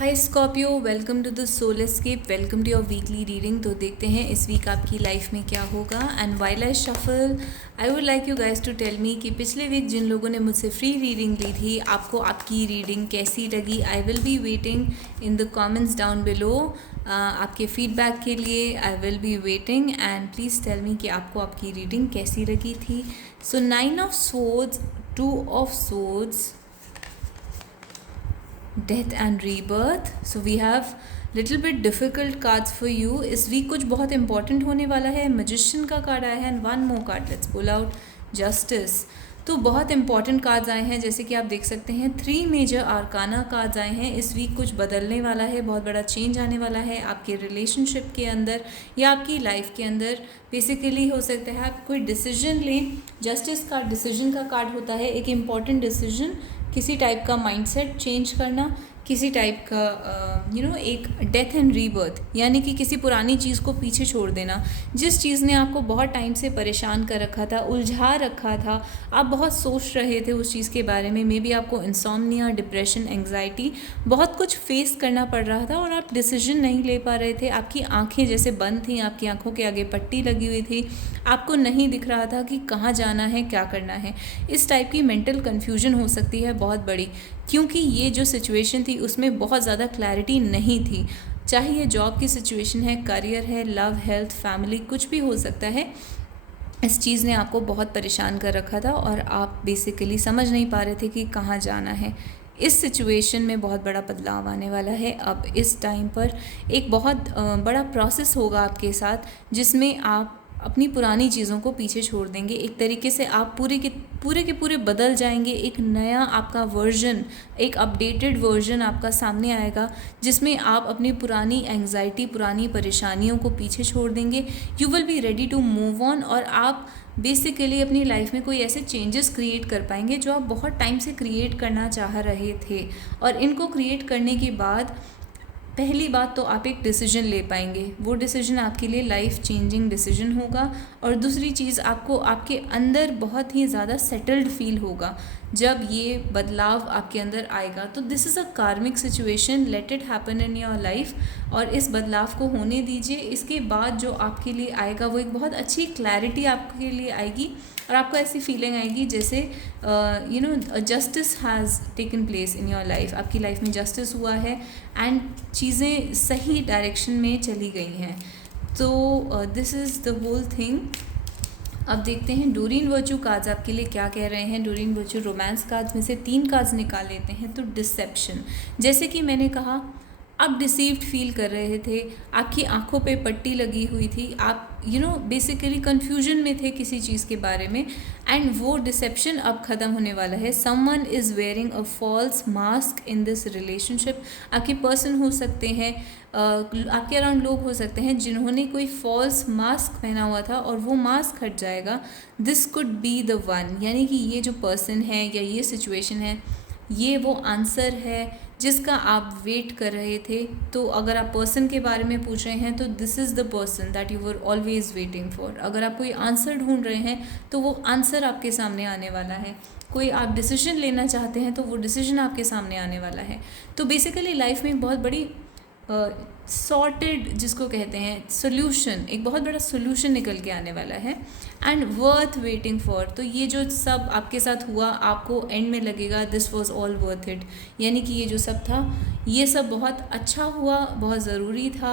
Hi Scorpio, welcome to the Soul Escape, welcome to your weekly reading. तो देखते हैं इस वीक आपकी लाइफ में क्या होगा। And while I shuffle, I would like you guys to tell me कि पिछले वीक जिन लोगों ने मुझसे फ्री रीडिंग ली थी, आपको आपकी रीडिंग कैसी लगी। I will be waiting in the comments down below आपके फीडबैक के लिए। I will be waiting and please tell me कि आपको आपकी रीडिंग कैसी लगी थी। So 9 of swords, 2 of swords, death and rebirth. So we have little bit difficult cards for you. इस वीक कुछ बहुत इंपॉर्टेंट होने वाला है। मैजिशियन का कार्ड आया है and one more card, let's pull out justice. तो बहुत इंपॉर्टेंट कार्ड्स आए हैं, जैसे कि आप देख सकते हैं 3 मेजर आर्काना कार्ड्स आए हैं। इस वीक कुछ बदलने वाला है, बहुत बड़ा चेंज आने वाला है आपके रिलेशनशिप के अंदर या आपकी लाइफ के अंदर। बेसिकली हो सकता है आप कोई डिसीजन लें। जस्टिस कार्ड डिसीजन का कार्ड होता है, एक इम्पॉर्टेंट डिसीजन, किसी टाइप का माइंडसेट चेंज करना, किसी टाइप का एक डेथ एंड रीबर्थ, यानी कि किसी पुरानी चीज़ को पीछे छोड़ देना। जिस चीज़ ने आपको बहुत टाइम से परेशान कर रखा था, उलझा रखा था, आप बहुत सोच रहे थे उस चीज़ के बारे में, मे बी आपको इंसोम्निया, डिप्रेशन, एंग्जाइटी, बहुत कुछ फेस करना पड़ रहा था और आप डिसीजन नहीं ले पा रहे थे। आपकी आंखें जैसे बंद थी, आपकी आंखों के आगे पट्टी लगी हुई थी, आपको नहीं दिख रहा था कि कहाँ जाना है, क्या करना है। इस टाइप की मेंटल कन्फ्यूजन हो सकती है बहुत बड़ी, क्योंकि ये जो सिचुएशन थी उसमें बहुत ज़्यादा क्लैरिटी नहीं थी। चाहे ये जॉब की सिचुएशन है, करियर है, लव, हेल्थ, फैमिली, कुछ भी हो सकता है। इस चीज़ ने आपको बहुत परेशान कर रखा था और आप बेसिकली समझ नहीं पा रहे थे कि कहाँ जाना है। इस सिचुएशन में बहुत बड़ा बदलाव आने वाला है। अब इस टाइम पर एक बहुत बड़ा प्रोसेस होगा आपके साथ, जिसमें आप अपनी पुरानी चीज़ों को पीछे छोड़ देंगे। एक तरीके से आप पूरे के पूरे बदल जाएंगे। एक नया आपका वर्जन, एक अपडेटेड वर्जन आपका सामने आएगा, जिसमें आप अपनी पुरानी एंग्जाइटी, पुरानी परेशानियों को पीछे छोड़ देंगे। You will be ready to move on और आप बेसिकली अपनी लाइफ में कोई ऐसे चेंजेस क्रिएट कर पाएंगे जो आप बहुत टाइम से क्रिएट करना चाह रहे थे। और इनको क्रिएट करने के बाद पहली बात तो आप एक डिसीजन ले पाएंगे। वो डिसीजन आपके लिए लाइफ चेंजिंग डिसीजन होगा। और दूसरी चीज़, आपको आपके अंदर बहुत ही ज़्यादा सेटल्ड फील होगा जब ये बदलाव आपके अंदर आएगा। तो दिस इज़ अ कार्मिक situation, let it happen in your life और इस बदलाव को होने दीजिए। इसके बाद जो आपके लिए आएगा वो एक बहुत अच्छी क्लैरिटी आपके लिए आएगी और आपको ऐसी फीलिंग आएगी जैसे justice has taken place in your life. आपकी लाइफ में जस्टिस हुआ है एंड चीज़ें सही डायरेक्शन में चली गई हैं। तो this is the whole thing. अब देखते हैं डोरियन वर्च्यू कार्ड्स आपके लिए क्या कह रहे हैं। डोरियन वर्च्यू रोमांस कार्ड्स में से 3 कार्ड्स निकाल लेते हैं। तो डिसेप्शन, जैसे कि मैंने कहा, आप डिसीव्ड फील कर रहे थे, आपकी आंखों पे पट्टी लगी हुई थी, आप बेसिकली कन्फ्यूजन में थे किसी चीज़ के बारे में, एंड वो डिसेप्शन अब ख़त्म होने वाला है। Someone is wearing a false mask in this relationship. आपके पर्सन हो सकते हैं, आपके अराउंड लोग हो सकते हैं जिन्होंने कोई फॉल्स मास्क पहना हुआ था और वो मास्क हट जाएगा। This could be the one, यानी कि ये जो पर्सन है या ये सिचुएशन है, ये वो आंसर है जिसका आप वेट कर रहे थे। तो अगर आप पर्सन के बारे में पूछ रहे हैं तो this is the person that you were always waiting for. अगर आप कोई आंसर ढूंढ रहे हैं तो वो आंसर आपके सामने आने वाला है। कोई आप डिसीजन लेना चाहते हैं तो वो डिसीजन आपके सामने आने वाला है। तो बेसिकली लाइफ में एक बहुत बड़ी सॉर्टेड, जिसको कहते हैं सोल्यूशन, एक बहुत बड़ा सोल्यूशन निकल के आने वाला है एंड वर्थ वेटिंग फॉर। तो ये जो सब आपके साथ हुआ, आपको एंड में लगेगा this was all worth it, यानी कि ये जो सब था ये सब बहुत अच्छा हुआ, बहुत ज़रूरी था।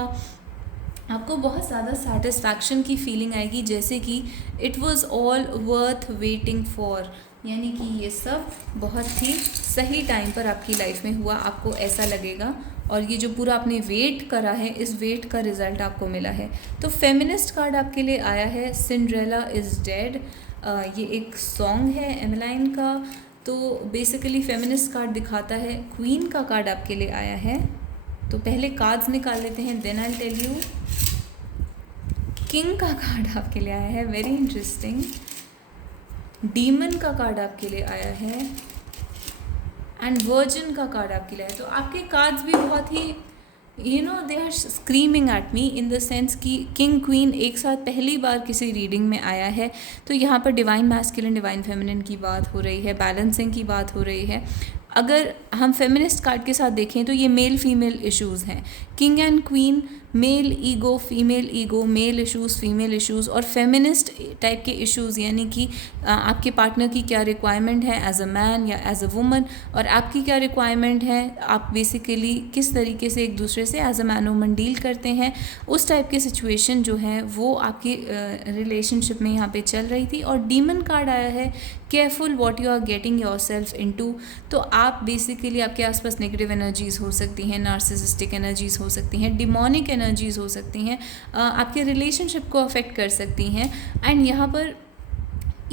आपको बहुत ज़्यादा सेटिस्फैक्शन की फीलिंग आएगी, जैसे कि it was all worth waiting for, यानी कि ये सब बहुत ही सही टाइम पर आपकी लाइफ में हुआ, आपको ऐसा लगेगा। और ये जो पूरा आपने वेट करा है, इस वेट का रिज़ल्ट आपको मिला है। तो फेमिनिस्ट कार्ड आपके लिए आया है, सिंड्रेला इज़ डेड। ये एक सॉन्ग है एमलाइन का। तो बेसिकली फेमिनिस्ट कार्ड दिखाता है। क्वीन का कार्ड आपके लिए आया है। तो पहले कार्ड्स निकाल लेते हैं, then I tell you. King का कार्ड आपके लिए आया है, वेरी इंटरेस्टिंग। डीमन का कार्ड आपके लिए आया है एंड वर्जिन का कार्ड आपके लिए आया है। तो आपके कार्ड्स भी बहुत ही they are screaming at me in the sense कि किंग क्वीन एक साथ पहली बार किसी रीडिंग में आया है। तो यहाँ पर डिवाइन मैस्कुलिन, डिवाइन फेमिनिन की बात हो रही है, बैलेंसिंग की बात हो रही है। अगर हम फेमिनिस्ट कार्ड के साथ देखें तो ये मेल फीमेल इश्यूज़ हैं, king and queen, male ego, female ego, male issues, female issues, और फेमिनिस्ट टाइप के इश्यूज़, यानी कि आपके पार्टनर की क्या रिक्वायरमेंट है एज अ मैन या एज अ वुमन, और आपकी क्या रिक्वायरमेंट है, आप बेसिकली किस तरीके से एक दूसरे से as a man woman deal करते हैं, उस टाइप के सिचुएशन जो है वो आपकी रिलेशनशिप में यहाँ पे चल रही थी। और डीमन कार्ड आया है, careful what you are getting yourself into. तो आप बेसिकली आपके आसपास नेगेटिव एनर्जीज़ हो सकती हैं, नार्सिसिस्टिक एनर्जीज़ हो सकती हैं, डिमोनिक एनर्जीज़ हो सकती हैं, आपके रिलेशनशिप को अफेक्ट कर सकती हैं, एंड यहाँ पर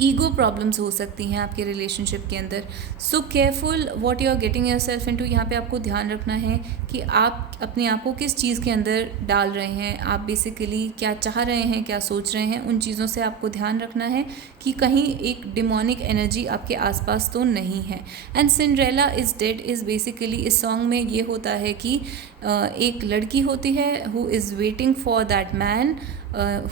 ईगो प्रॉब्लम्स हो सकती हैं आपके रिलेशनशिप के अंदर। So careful what you are getting yourself into. यहाँ पे आपको ध्यान रखना है कि आप अपने आप को किस चीज़ के अंदर डाल रहे हैं, आप बेसिकली क्या चाह रहे हैं, क्या सोच रहे हैं, उन चीज़ों से आपको ध्यान रखना है कि कहीं एक डिमोनिक एनर्जी आपके आसपास तो नहीं है। And Cinderella is dead is basically, इस सॉन्ग में ये होता है कि एक लड़की होती है who is waiting for that man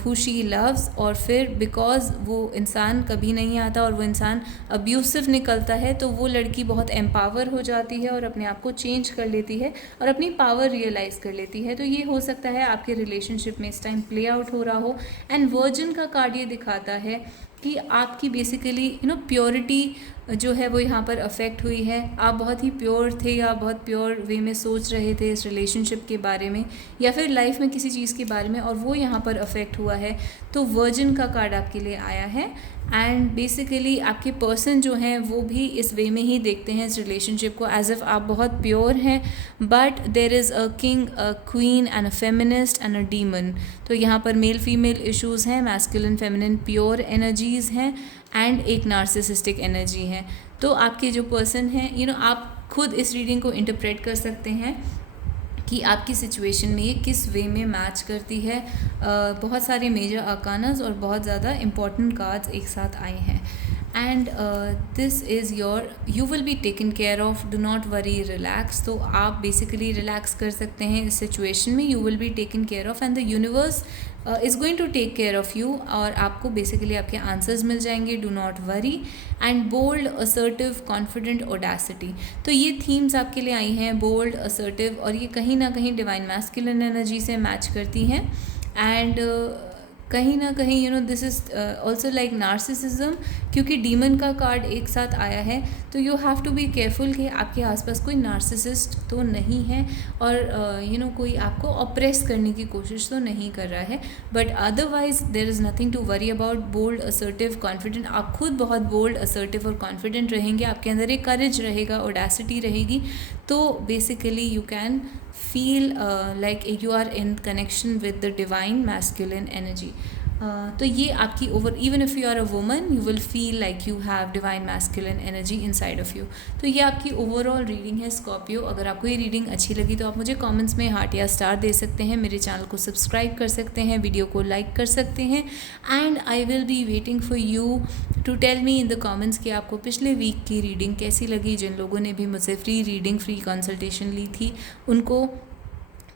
who she loves, और फिर बिकॉज वो इंसान कभी नहीं आता और वो इंसान अब्यूसिव निकलता है, तो वो लड़की बहुत एम्पावर हो जाती है और अपने आप को चेंज कर लेती है और अपनी पावर रियलाइज़ कर लेती है। तो ये हो सकता है आपके रिलेशनशिप में इस टाइम प्ले आउट हो रहा हो। एंड वर्जिन का कार्ड ये दिखाता है कि आपकी बेसिकली प्योरिटी जो है वो यहाँ पर अफेक्ट हुई है। आप बहुत ही प्योर थे या बहुत प्योर वे में सोच रहे थे इस रिलेशनशिप के बारे में या फिर लाइफ में किसी चीज़ के बारे में, और वो यहाँ पर अफेक्ट हुआ है। तो वर्जिन का कार्ड आपके लिए आया है। एंड बेसिकली आपके पर्सन जो हैं वो भी इस वे में ही देखते हैं इस रिलेशनशिप को, एज इफ़ आप बहुत प्योर हैं, but there is a king, a queen and a feminist and a demon. तो यहाँ पर मेल फीमेल इश्यूज़ हैं, मैस्कुलिन फेमिनिन प्योर एनर्जीज़ हैं, एंड एक नार्सिसिस्टिक एनर्जी है। तो आपके जो पर्सन हैं आप खुद इस रीडिंग को इंटरप्रेट कर सकते हैं कि आपकी सिचुएशन में ये किस वे में मैच करती है। बहुत सारे मेजर आर्कानास और बहुत ज़्यादा इंपॉर्टेंट कार्ड्स एक साथ आए हैं। And this is your, you will be taken care of, do not worry, relax. तो आप बेसिकली रिलैक्स कर सकते हैं इस सिचुएशन में, you will be taken care of and the universe is going to take care of you, और आपको basically आपके आंसर्स मिल जाएंगे। Do not worry. And bold, assertive, confident, audacity. तो ये थीम्स आपके लिए आई हैं, बोल्ड, असर्टिव, और ये कहीं ना कहीं डिवाइन मैस्कुलिन एनर्जी से मैच करती हैं। एंड कहीं ना कहीं this is also like narcissism, क्योंकि डीमन का कार्ड एक साथ आया है। तो you have to be careful कि आपके आसपास कोई नार्सिसिस्ट तो नहीं है और कोई आपको ऑप्रेस करने की कोशिश तो नहीं कर रहा है। But otherwise there is nothing to worry about. Bold, assertive, confident, आप खुद बहुत बोल्ड, असर्टिव और कॉन्फिडेंट रहेंगे, आपके अंदर एक करेज रहेगा, ओडेसिटी रहेगी। तो basically you can feel like you are in connection with the divine masculine energy. तो ये आपकी over, even if you are a woman you will feel like you have divine masculine energy inside of you. तो ये आपकी overall reading है Scorpio. अगर आपको ये रीडिंग अच्छी लगी तो आप मुझे कमेंट्स में हार्ट या स्टार दे सकते हैं, मेरे चैनल को सब्सक्राइब कर सकते हैं, वीडियो को लाइक कर सकते हैं, and I will be waiting for you to tell me in the comments कि आपको पिछले वीक की रीडिंग कैसी लगी। जिन लोगों ने भी मुझसे फ्री रीडिंग, फ्री कंसल्टेशन ली थी, उनको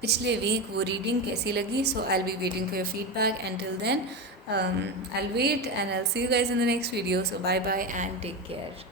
पिछले वीक वो रीडिंग कैसी लगी। So I will be waiting for your feedback, and till then I'll wait and I'll see you guys in the next video. So bye bye and take care.